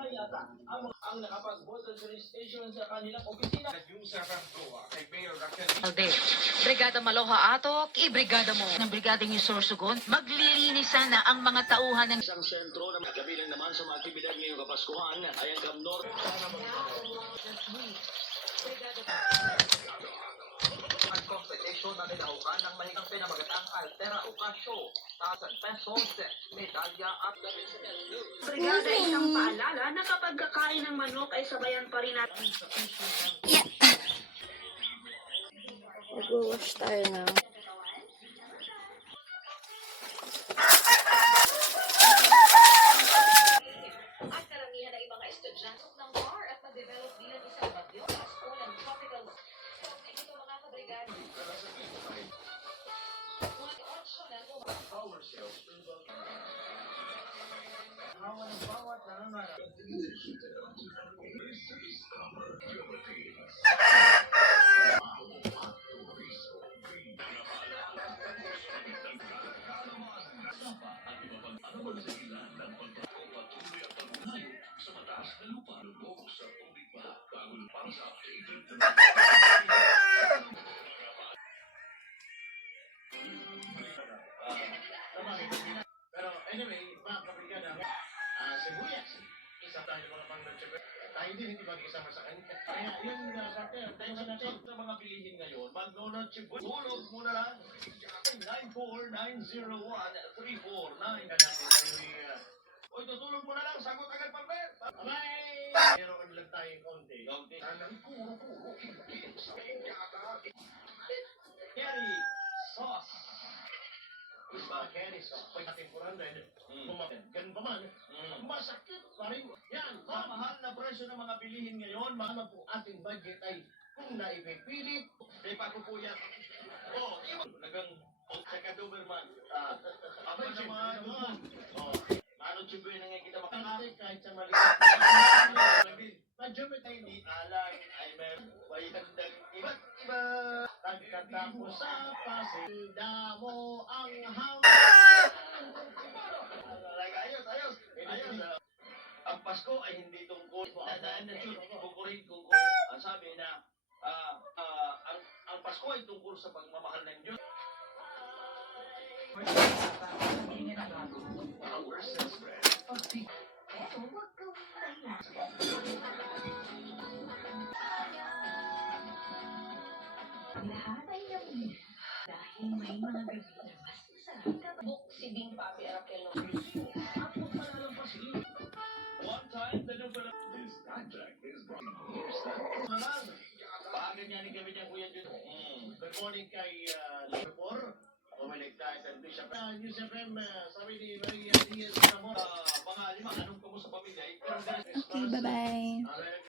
ang nakapag-vote registration sa kanilang opisina. Alde, Brigada Maloha ato, i-brigada mo ng Brigadeng Sorsogon, maglilinisan na ang mga tauhan ng Isang sentro na kabilang naman sa mga aktibidad ngayong Kapaskuhan ay ang Camnor. Ang competition na nilaukan ng mahigang pinamagatang Altera Ocasio, 1,000 pesos, medalya at Brigada, isang paalala na kapag kakain ng manok ay sabayan pa rin natin. Mag-wash tayo na. at karamihan ng mga estudyante ng bar at ma-develop bilang isang bagyo sa ulang tropical. Ito mga kabrigada. Pero anyway, mga kabrigada, sibuyas. Isa tayo mga pang-nagsabi. Tayo din hindi mag-isama sa kanya. Kaya yun, partner, tayo sa natin. Sa mga bilihin ngayon, mag-donut sibuyas. Tulog muna lang. 94901-349. Oy, tutulog mo na lang. Sagot agad, partner. Bye! Meron lang tayong konti. Anong puro-puro. Carry sauce. Carry sauce. Pag natimpuran dahil ganun pa man. Masakit pa rin. Yan, mahal na presyo ng mga bilihin ngayon. Mahal po ating budget ay kung naipipilit. May pagpupuyat. Oh, nagang sa ka-Doberman. Aba naman. Oh, ano tsuboy na nga kita makakari kahit sa maliit. Medyo may tayo ni Alan ay may bayagdag iba't iba. Pagkatapos sa pasilda mo ang Ayos. Ang Pasko ay hindi tungkol. Dadaan na yun. Kukurin. Ang sabi na ang Pasko ay tungkol sa pagmamahal ng Diyos. Lahat ay namin. Dahil may mga gabi na mas masarap. Buk si Bing Papi Arapelo. One time, this project is brought Bakit niya ni kami niya kuya dito? Good morning kay Lepor. Bumalik tayo sa Bishop. News FM, sabi ni Maria Diaz Ramon. Mga lima, anong kumusta pamilya? Okay, bye-bye.